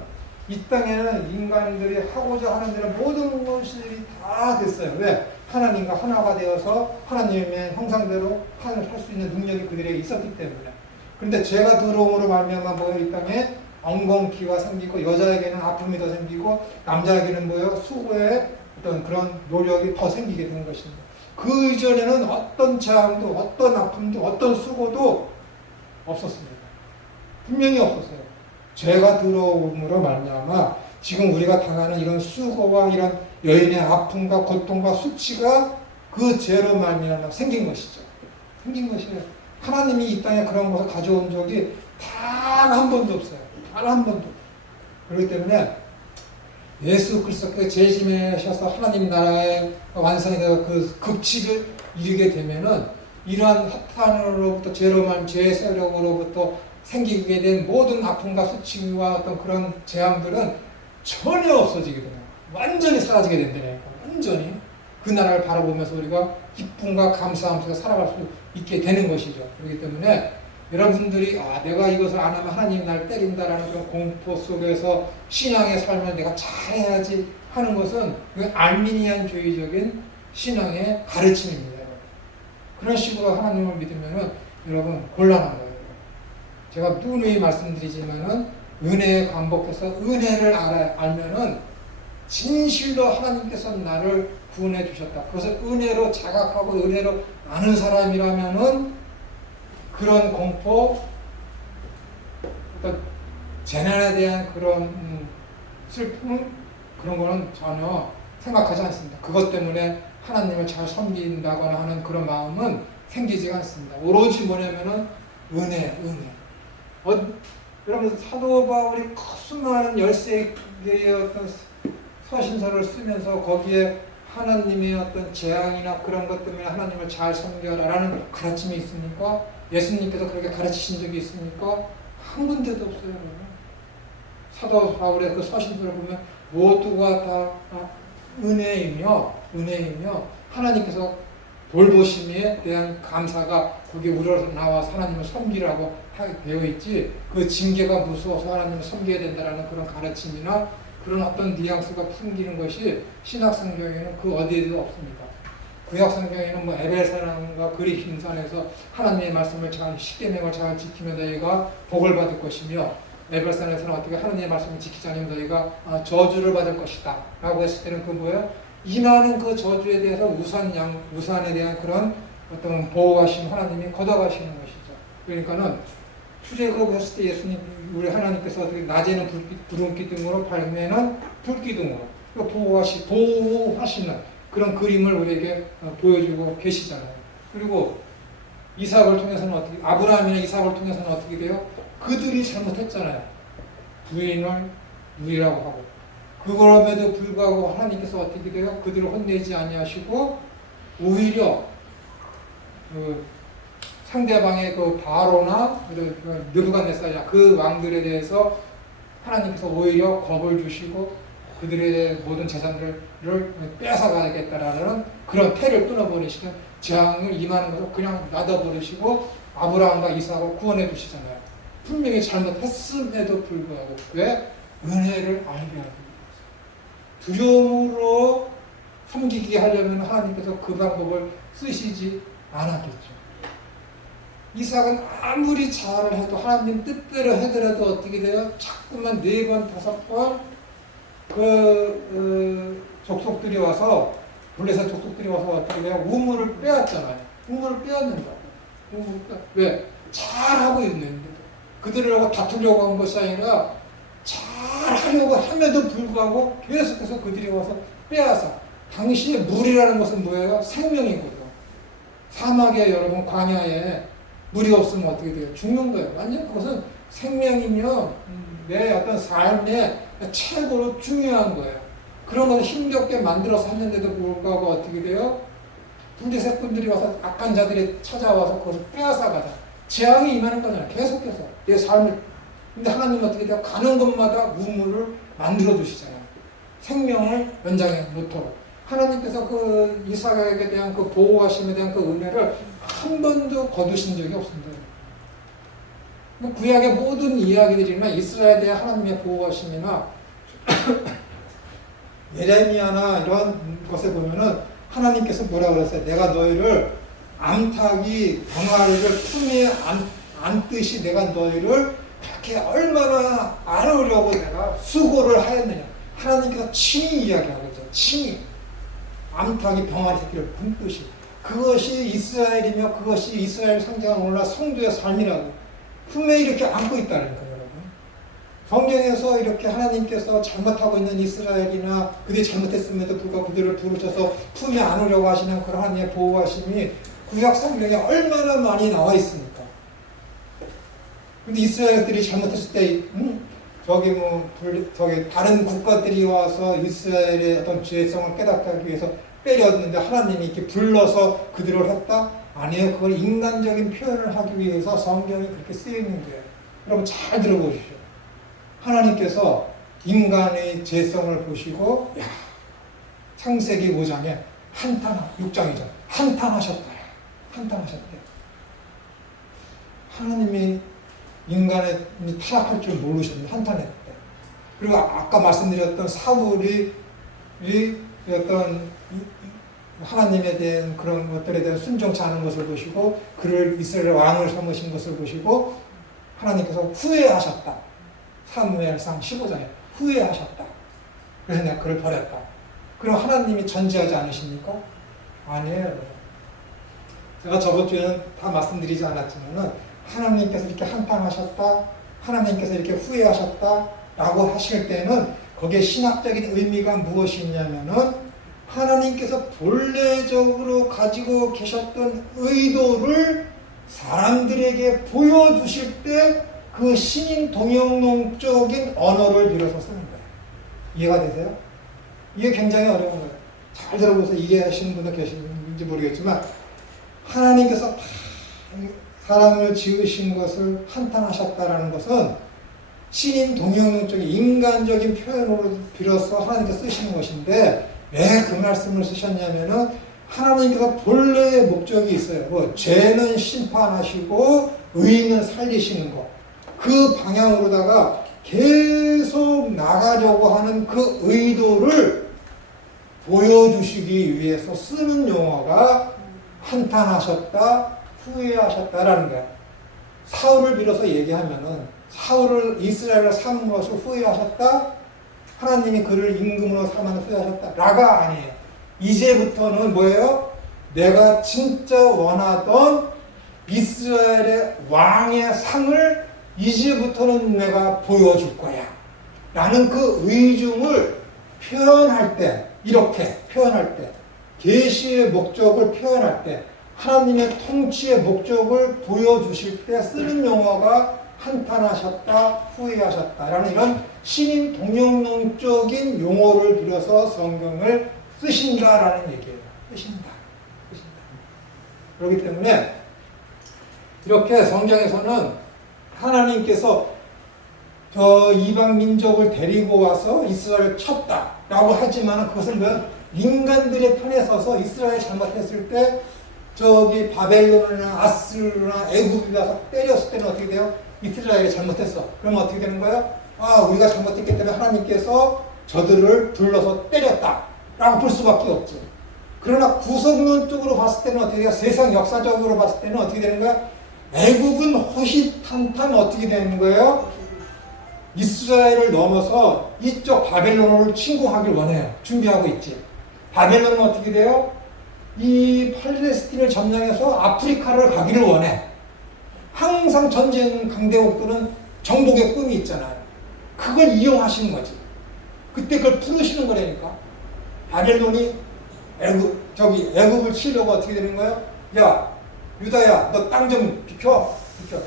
이 땅에는 인간들이 하고자 하는 대로 모든 것들이 다 됐어요. 왜? 하나님과 하나가 되어서 하나님의 형상대로 하나님을 할 수 있는 능력이 그들에게 있었기 때문에. 그런데 죄가 들어옴으로 말미암아 뭐예요? 이 땅에 엉겅퀴가 생기고 여자에게는 아픔이 더 생기고 남자에게는 뭐예요? 수고의 어떤 그런 노력이 더 생기게 되는 것입니다. 그 이전에는 어떤 재앙도 어떤 아픔도 어떤 수고도 없었습니다. 분명히 없었어요. 죄가 들어옴으로 말미암아 지금 우리가 당하는 이런 수고와 이런 여인의 아픔과 고통과 수치가 그 죄로 말미암아 생긴 것이죠. 생긴 것이에요. 하나님이 이 땅에 그런 것을 가져온 적이 단 한 번도 없어요. 단 한 번도. 그렇기 때문에 예수 그리스도께서 재림하셔서 하나님 나라의 완성이 되어 그 극치를 이루게 되면은 이러한 사탄으로부터 죄로 말미암아 죄의 세력으로부터 생기게 된 모든 아픔과 수치와 어떤 그런 재앙들은 전혀 없어지게 돼요. 완전히 사라지게 된다니까. 완전히 그 나라를 바라보면서 우리가 기쁨과 감사하면서 살아갈 수 있게 되는 것이죠. 그렇기 때문에 여러분들이 내가 이것을 안 하면 하나님이 날 때린다라는 그런 공포 속에서 신앙의 삶을 내가 잘해야지 하는 것은 그 알미니안주의적인 신앙의 가르침입니다. 여러분. 그런 식으로 하나님을 믿으면은 여러분 곤란한 거예요. 제가 누누이 말씀드리지만은 은혜에 반복해서 은혜를 알면은 진실로 하나님께서 나를 구원해 주셨다. 그것을 은혜로 자각하고 은혜로 아는 사람이라면은 그런 공포, 어떤 재난에 대한 그런 슬픔 그런 거는 전혀 생각하지 않습니다. 그것 때문에 하나님을 잘 섬긴다거나 하는 그런 마음은 생기지가 않습니다. 오로지 뭐냐면은 은혜. 여러분 사도 바울이 수많은 13개의 어떤 서신서를 쓰면서 거기에 하나님의 어떤 재앙이나 그런 것 때문에 하나님을 잘 섬겨라라는 가르침이 있습니까? 예수님께서 그렇게 가르치신 적이 있습니까? 한 군데도 없어요. 여러분. 사도 바울의 그 서신서를 보면 모두가 다 은혜이며 하나님께서 돌보심에 대한 감사가 거기 우러나와서 하나님을 섬기라고 되어 있지, 그 징계가 무서워서 하나님을 섬겨야 된다는 그런 가르침이나 그런 어떤 뉘앙스가 풍기는 것이 신약 성경에는 그 어디에도 없습니다. 구약 성경에는 뭐 에베소서나 그리심산에서 하나님의 말씀을 잘 십계명을 잘 지키면 너희가 복을 받을 것이며, 에베소서에서는 어떻게 하나님의 말씀을 지키지 않으면 너희가 저주를 받을 것이다 라고 했을 때는 그 뭐예요? 임하는 그 저주에 대해서 우산에 대한 그런 어떤 보호하심 하나님이 걷어가시는 것이죠. 그러니까는 출애굽했을 때 예수님 우리 하나님께서 어떻게 낮에는 구름기둥으로 밤에는 불기둥으로 보호하시는 그런 그림을 우리에게 보여주고 계시잖아요. 그리고 이삭을 통해서는 어떻게, 아브라함이나 이삭을 통해서는 어떻게 돼요? 그들이 잘못했잖아요. 부인을 누이라고 하고, 그럼에도 불구하고 하나님께서 어떻게 돼요? 그들을 혼내지 아니하시고 오히려 그 상대방의 그 바로나 느부갓네살이나 그 왕들에 대해서 하나님께서 오히려 겁을 주시고 그들의 모든 재산들을 빼앗아가겠다라는 그런 패를 끊어버리시는 재앙을 임하는 것을 그냥 놔둬버리시고 아브라함과 이삭을 구원해 주시잖아요. 분명히 잘못했음에도 불구하고. 왜? 은혜를 알게 하기 위해서. 두려움으로 섬기게 하려면 하나님께서 그 방법을 쓰시지 않았겠죠. 이삭은 아무리 잘을 해도 하나님 뜻대로 하더라도 어떻게 돼요? 자꾸만 4번, 5번 족속들이 와서, 블레셋 족속들이 와서 어떻게 돼요? 우물을 빼앗잖아요. 우물을 빼앗는다. 왜? 잘하고 있는데도. 그들하고 다투려고 한 것이 아니라 잘하려고 함에도 불구하고 계속해서 그들이 와서 빼앗아. 당시에 물이라는 것은 뭐예요? 생명이거든요. 사막에 여러분 광야에 물이 없으면 어떻게 돼요? 죽는 거예요. 완전 그것은 생명이며 내 어떤 삶에 최고로 중요한 거예요. 그런 것을 힘겹게 만들어서 했는데도 불구하고 어떻게 돼요? 블레셋 분들이 와서 악한 자들이 찾아와서 그것을 빼앗아가자. 재앙이 임하는 거잖아요. 계속해서 내 삶을. 근데 하나님은 어떻게 돼요? 가는 곳마다 우물을 만들어 주시잖아요. 생명을 연장해 놓도록. 하나님께서 그 이삭에게 대한 그 보호하심에 대한 그 은혜를 한 번도 거두신 적이 없습니다. 구약의 모든 이야기들이나 이스라엘에 대한 하나님의 보호하심이나 예레미야나 이런 것에 보면은 하나님께서 뭐라고 그랬어요? 내가 너희를 암탉이 병아리를 품에 안듯이 내가 너희를 그렇게 얼마나 안으려고 내가 수고를 하였느냐. 하나님께서 친히 이야기하겠죠. 친히. 암탉이 병아리 새끼를 품듯이. 그것이 이스라엘이며 그것이 이스라엘 상징하는 오늘날 성도의 삶이라고. 품에 이렇게 안고 있다는 거예요, 여러분. 성경에서 이렇게 하나님께서 잘못하고 있는 이스라엘이나 그들이 잘못했음에도 불구하고 그들을 부르셔서 품에 안으려고 하시는 그런 하나님의 보호하심이 구약 성경에 얼마나 많이 나와 있습니까? 근데 이스라엘들이 잘못했을 때, 저기 다른 국가들이 와서 이스라엘의 어떤 죄성을 깨닫게 하기 위해서 때렸는데 하나님이 이렇게 불러서 그들을 했다? 아니에요. 그걸 인간적인 표현을 하기 위해서 성경이 그렇게 쓰여 있는 거예요. 여러분 잘 들어보십시오. 하나님께서 인간의 죄성을 보시고, 야, 창세기 5장에 6장이죠. 한탄하셨다. 하나님이 인간이 타락할 줄 모르셨는데 한탄했대. 그리고 아까 말씀드렸던 사울이 어떤 하나님에 대한 그런 것들에 대한 순종치 않은 것을 보시고 그를 이스라엘 왕을 삼으신 것을 보시고 하나님께서 후회하셨다. 사무엘상 15장에 후회하셨다. 그래서 내가 그를 버렸다. 그럼 하나님이 전지하지 않으십니까? 아니에요. 제가 저번 주에는 다 말씀드리지 않았지만은 하나님께서 이렇게 한탄하셨다, 하나님께서 이렇게 후회하셨다 라고 하실 때는 거기에 신학적인 의미가 무엇이 있냐면은 하나님께서 본래적으로 가지고 계셨던 의도를 사람들에게 보여주실 때 그 신인 동영농적인 언어를 빌어서 쓰는 거예요. 이해가 되세요? 이게 굉장히 어려운 거예요. 잘 들어보세요. 이해하시는 분도 계시는지 모르겠지만 하나님께서 사람을 지으신 것을 한탄하셨다라는 것은 신인 동영농적인 인간적인 표현으로 빌어서 하나님께서 쓰시는 것인데 왜 그 말씀을 쓰셨냐면은 하나님께서 본래의 목적이 있어요. 뭐 죄는 심판하시고 의인은 살리시는 것. 그 방향으로다가 계속 나가려고 하는 그 의도를 보여주시기 위해서 쓰는 용어가 한탄하셨다, 후회하셨다라는 거야. 사울을 빌어서 얘기하면은 사울을 이스라엘을 삼은 것을 후회하셨다, 하나님이 그를 임금으로 삼아 후회하셨다 라가 아니에요. 이제부터는 뭐예요? 내가 진짜 원하던 이스라엘의 왕의 상을 이제부터는 내가 보여줄 거야 라는 그 의중을 표현할 때, 이렇게 표현할 때, 계시의 목적을 표현할 때, 하나님의 통치의 목적을 보여주실 때 쓰는 용어가 한탄하셨다, 후회하셨다 라는 이런 신인 동영농적인 용어를 빌어서 성경을 쓰신다라는 얘기예요. 쓰신다. 그렇기 때문에 이렇게 성경에서는 하나님께서 저 이방 민족을 데리고 와서 이스라엘을 쳤다라고 하지만 그것은 뭐 인간들의 편에 서서 이스라엘이 잘못했을 때 저기 바벨론이나 아스르나 애굽이 가서 때렸을 때는 어떻게 돼요? 이스라엘이 잘못했어. 그러면 어떻게 되는 거예요? 아, 우리가 잘못했기 때문에 하나님께서 저들을 불러서 때렸다라고 볼 수밖에 없죠. 그러나 구속론적으로 봤을 때는 어떻게 돼요? 세상 역사적으로 봤을 때는 어떻게 되는 거야? 애국은 호시탄탄 어떻게 되는 거예요? 이스라엘을 넘어서 이쪽 바벨론을 침공하길 원해요. 준비하고 있지. 바벨론은 어떻게 돼요? 이 팔레스틴을 점령해서 아프리카를 가기를 원해. 항상 전쟁 강대국들은 정복의 꿈이 있잖아요. 그걸 이용하시는 거지. 그때 그걸 풀으시는 거라니까. 바벨론이 애국을 치려고 어떻게 되는 거예요? 야, 유다야, 너 땅 좀 비켜.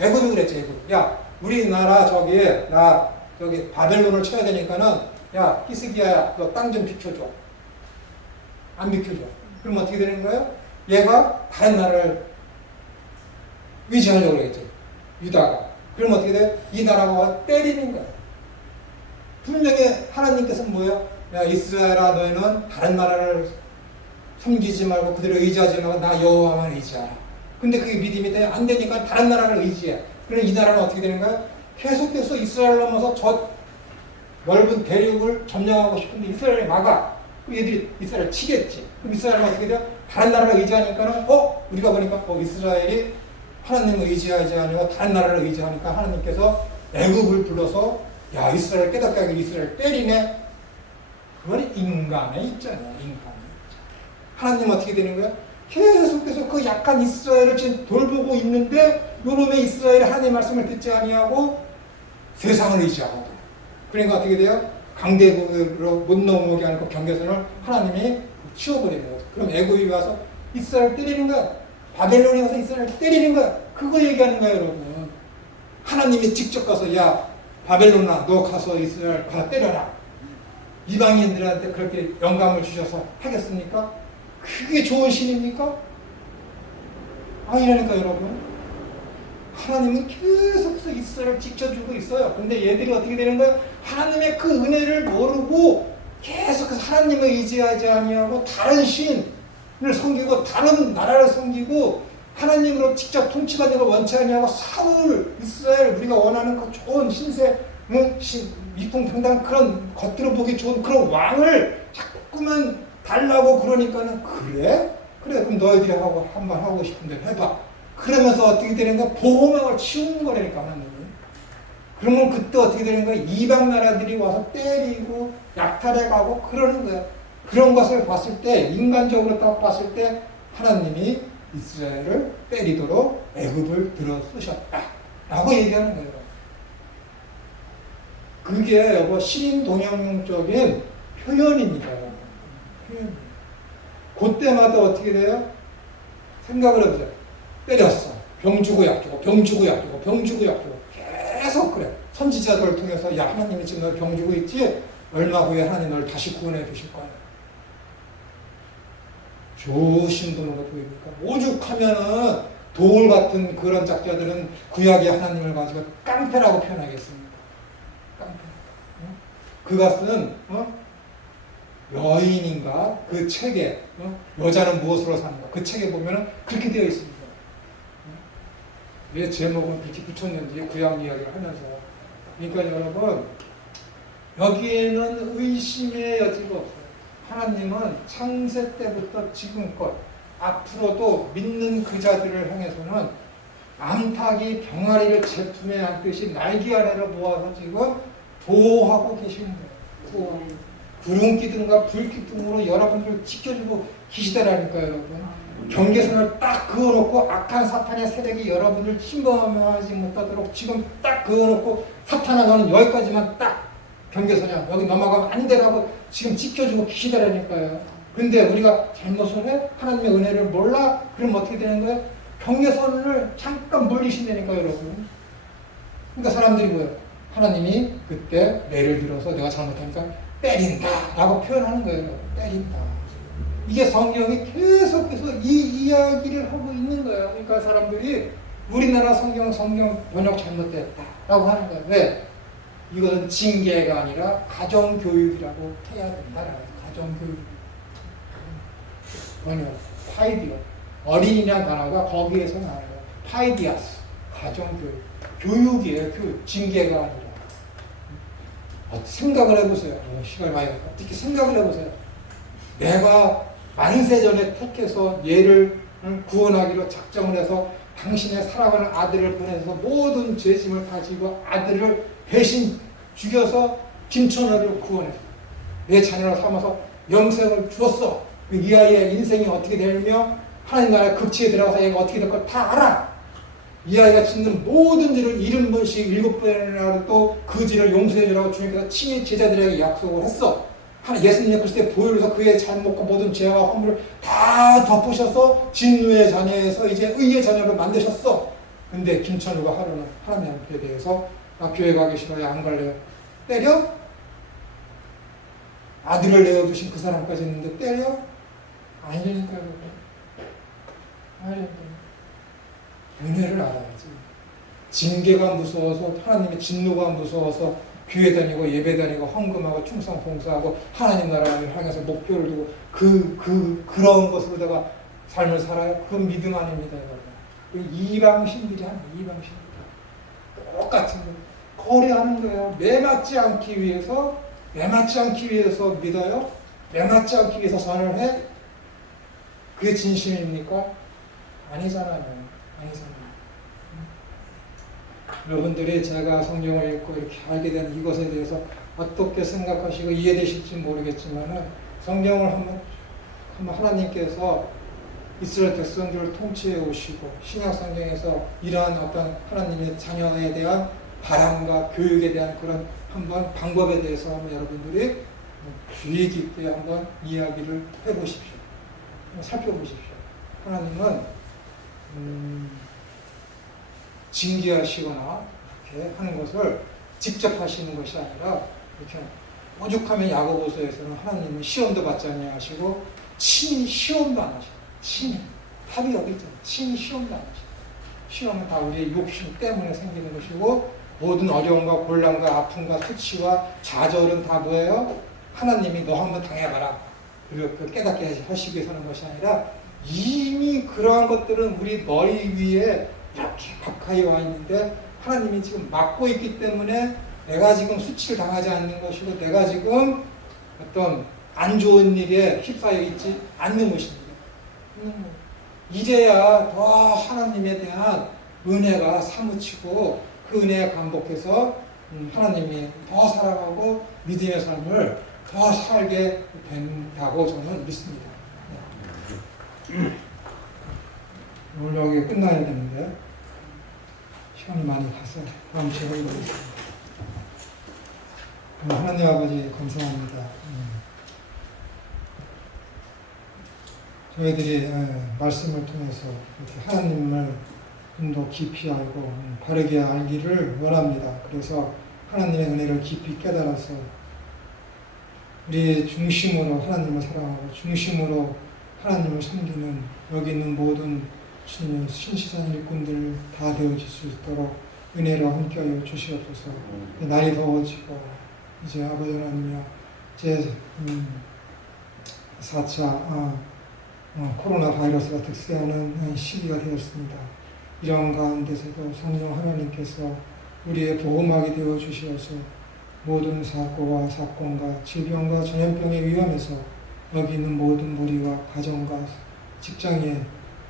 애굽이 그랬지, 애굽. 야, 우리나라 저기 바벨론을 쳐야 되니까는, 야, 히스기야야, 너 땅 좀 비켜줘. 안 비켜줘. 그럼 어떻게 되는 거예요? 얘가 다른 나라를 의지하려고 그랬지, 유다가. 그럼 어떻게 돼요? 이 나라가 때리는 거예요. 분명히 하나님께서는 뭐예요? 야, 이스라엘아, 너희는 다른 나라를 섬기지 말고 그들을 의지하지 말고 나 여호와만 의지하라. 근데 그게 믿음이 돼? 안 되니까 다른 나라를 의지해. 그럼 이 나라는 어떻게 되는 거야? 계속해서 이스라엘 넘어서 저 넓은 대륙을 점령하고 싶은데 이스라엘이 막아. 그럼 얘들이 이스라엘 치겠지. 그럼 이스라엘은 어떻게 돼요? 다른 나라를 의지하니까는 우리가 보니까 이스라엘이 하나님을 의지하지 않으며 다른 나라를 의지하니까 하나님께서 애굽을 불러서 야, 이스라엘 깨닫게 하길 이스라엘 때리네. 그건 인간의 입장이야. 인간의 입장. 하나님 어떻게 되는 거야? 계속해서 그 약한 이스라엘을 지금 돌보고 있는데 요놈의 이스라엘이 하나님의 말씀을 듣지 아니하고 세상을 의지하고, 그러니까 어떻게 돼요? 강대국으로 못 넘어오게 하는 그 경계선을 하나님이 치워버리는 거죠. 그럼 애굽이 와서 이스라엘 때리는 거야. 바벨론에 가서 이스라엘 때리는 거야. 그거 얘기하는 거예요, 여러분. 하나님이 직접 가서 야, 바벨론아, 너 가서 이스라엘 가서 때려라. 이방인들한테 그렇게 영감을 주셔서 하겠습니까? 그게 좋은 신입니까? 아니라니까, 여러분. 하나님은 계속해서 이스라엘을 지켜주고 있어요. 근데 얘들이 어떻게 되는 거예요? 하나님의 그 은혜를 모르고 계속해서 하나님을 의지하지 아니하고 다른 신을 섬기고 다른 나라를 섬기고 하나님으로 직접 통치받는 걸 원치 아니하고 사울, 이스라엘, 우리가 원하는 그 좋은 신세, 이통당당 그런 겉으로 보기 좋은 그런 왕을 자꾸만 달라고 그러니까는 그래? 그럼 너희들이 한번 하고 싶은 대로 해봐. 그러면서 어떻게 되는가? 보호막을 치우는 거라니까, 하나님은. 그러면 그때 어떻게 되는 거야? 이방 나라들이 와서 때리고 약탈해 가고 그러는 거야. 그런 것을 봤을 때, 인간적으로 딱 봤을 때 하나님이 이스라엘을 때리도록 애굽을 들어 쓰셨다 라고 얘기하는 거예요. 그게 여보 신인동양용적인 표현입니다. 표현. 그때마다 어떻게 돼요? 생각을 해보세요. 때렸어. 병 주고 약 주고 병 주고 약 주고 병 주고 약 주고 계속 그래. 선지자들을 통해서 야 하나님이 지금 널 병 주고 있지? 얼마 후에 하나님 널 다시 구원해 주실 거야. 좋으신 분으로 보입니까? 오죽하면은 돌 같은 그런 작자들은 구약의 하나님을 가지고 깡패라고 표현하겠습니다. 깡패. 그것은 여인인가 그 책에 여자는 무엇으로 사는가 그 책에 보면은 그렇게 되어 있습니다. 왜 제목은 그렇게 붙였는지 구약 이야기를 하면서. 그러니까 여러분 여기에는 의심의 여지가 없어요. 하나님은 창세 때부터 지금껏 앞으로도 믿는 그 자들을 향해서는 암탉이 병아리를 제품에 안듯이 날개 아래로 모아서 지금 보호하고 계시는 거예요. 구름기둥과 불기둥으로 여러분들 지켜주고 계시다라니까요, 여러분. 경계선을 딱 그어놓고 악한 사탄의 세력이 여러분들 침범하지 못하도록 지금 딱 그어놓고 사탄아가는 여기까지만 딱 경계선이야. 여기 넘어가면 안 되라고 지금 지켜주고 계시다라니까요. 근데 우리가 잘못을 해? 하나님의 은혜를 몰라? 그럼 어떻게 되는 거예요? 경계선을 잠깐 물리신다니까요, 여러분. 그러니까 사람들이 뭐예요? 하나님이 그때 예를 들어서 내가 잘못하니까 때린다 라고 표현하는 거예요. 때린다. 이게 성경이 계속해서 이 이야기를 하고 있는 거예요. 그러니까 사람들이 우리나라 성경 번역 잘못됐다 라고 하는 거예요. 왜? 이것은 징계가 아니라 가정교육이라고 해야 된다라는 거예요. 가정교육. 번역, 파이디어. 어린이라는 단어가 거기에서 나와요. 파이디아스. 가정교육. 교육이에요. 교육. 징계가 아니라. 생각을 해보세요. 시간이 많이 가요. 어떻게 생각을 해보세요. 내가 만세전에 택해서 얘를 구원하기로 작정을 해서 당신의 사랑하는 아들을 보내서 모든 죄짐을 가지고 아들을 대신 죽여서 김천호를 구원했어. 내 자녀로 삼아서 영생을 주었어. 이 아이의 인생이 어떻게 되며 하나님 나라의 극치에 들어가서 얘가 어떻게 될 걸 다 알아. 이 아이가 짓는 모든 죄를 70번씩 7번이라도 또 그 죄를 용서해 주라고 주님께서 친히 제자들에게 약속을 했어. 예수님의 글쎄 보혈로서 그의 잘못과 모든 죄와 허물을 다 덮으셔서 진노의 자녀에서 이제 의의 자녀를 만드셨어. 근데 김천우가 하루는 하나님 앞에 대해서 나 교회 가기 싫어요. 안 갈래요. 때려? 아들을 내어주신 그 사람까지 있는데 때려? 아니니까요. 아니니까요. 은혜를 알아야지. 징계가 무서워서 하나님의 진노가 무서워서 교회 다니고 예배 다니고 헌금하고 충성 봉사하고 하나님 나라를 향해서 목표를 두고 그런 것으로다가 삶을 살아요. 그건 믿음 아닙니다, 여러분. 이방신들이 하는 이방신들 똑같은 거 거래하는 거예요. 매맞지 않기 위해서 믿어요. 매맞지 않기 위해서 선을 해. 그게 진심입니까? 아니잖아요. 여러분들이 제가 성경을 읽고 이렇게 알게 된 이것에 대해서 어떻게 생각하시고 이해되실지 모르겠지만 성경을 한번 하나님께서 이스라엘 백성들을 통치해 오시고 신약 성경에서 이러한 어떤 하나님의 자녀에 대한 바람과 교육에 대한 그런 한번 방법에 대해서 한번 여러분들이 주의 깊게 한번 이야기를 해보십시오. 살펴보십시오. 하나님은 징계하시거나 이렇게 하는 것을 직접 하시는 것이 아니라 이렇게 오죽하면 야고보서에서는 하나님은 시험도 받지 아니하시고 친히 시험도 안 하시고 친히 답이 여기 있잖아요. 친히 시험도 안 하시고 시험은 다 우리의 욕심 때문에 생기는 것이고 모든 어려움과 곤란과 아픔과 수치와 좌절은 다 뭐예요? 하나님이 너 한번 당해봐라. 그리고 깨닫게 하시기 위해서 하는 것이 아니라 이미 그러한 것들은 우리 머리 위에 이렇게 가까이 와 있는데 하나님이 지금 막고 있기 때문에 내가 지금 수치를 당하지 않는 것이고 내가 지금 어떤 안 좋은 일에 휩싸여 있지 않는 것입니다. 이제야 더 하나님에 대한 은혜가 사무치고 그 은혜에 감복해서 하나님이 더 사랑하고 믿음의 삶을 더 살게 된다고 저는 믿습니다. 오늘 여기 끝나야 되는데 시간이 많이 가서 다음 주에 보겠습니다. 하나님 아버지 감사합니다. 저희들이 말씀을 통해서 이렇게 하나님을 좀 더 깊이 알고 바르게 알기를 원합니다. 그래서 하나님의 은혜를 깊이 깨달아서 우리의 중심으로 하나님을 사랑하고 중심으로 하나님을 섬기는 여기 있는 모든 주님의 신시산 일꾼들 다 되어질 수 있도록 은혜로 함께하여 주시옵소서. 날이 더워지고 이제 아버지 하나님이여 제 4차 코로나 바이러스가 득세하는 시기가 되었습니다. 이런 가운데서도 성령 하나님께서 우리의 보호막이 되어 주시어서 모든 사고와 사건과 질병과 전염병의 위험에서 여기 있는 모든 무리와 가정과 직장에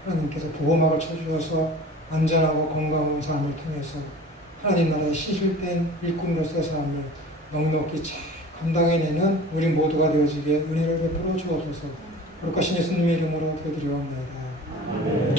하나님께서 보호막을 쳐주셔서 안전하고 건강한 삶을 통해서 하나님 나라의 신실된 일꾼으로서의 삶을 넉넉히 잘 감당해내는 우리 모두가 되어지게 은혜를 베풀어 주옵소서. 거룩하신 예수님의 이름으로 드리옵나이다. 아멘.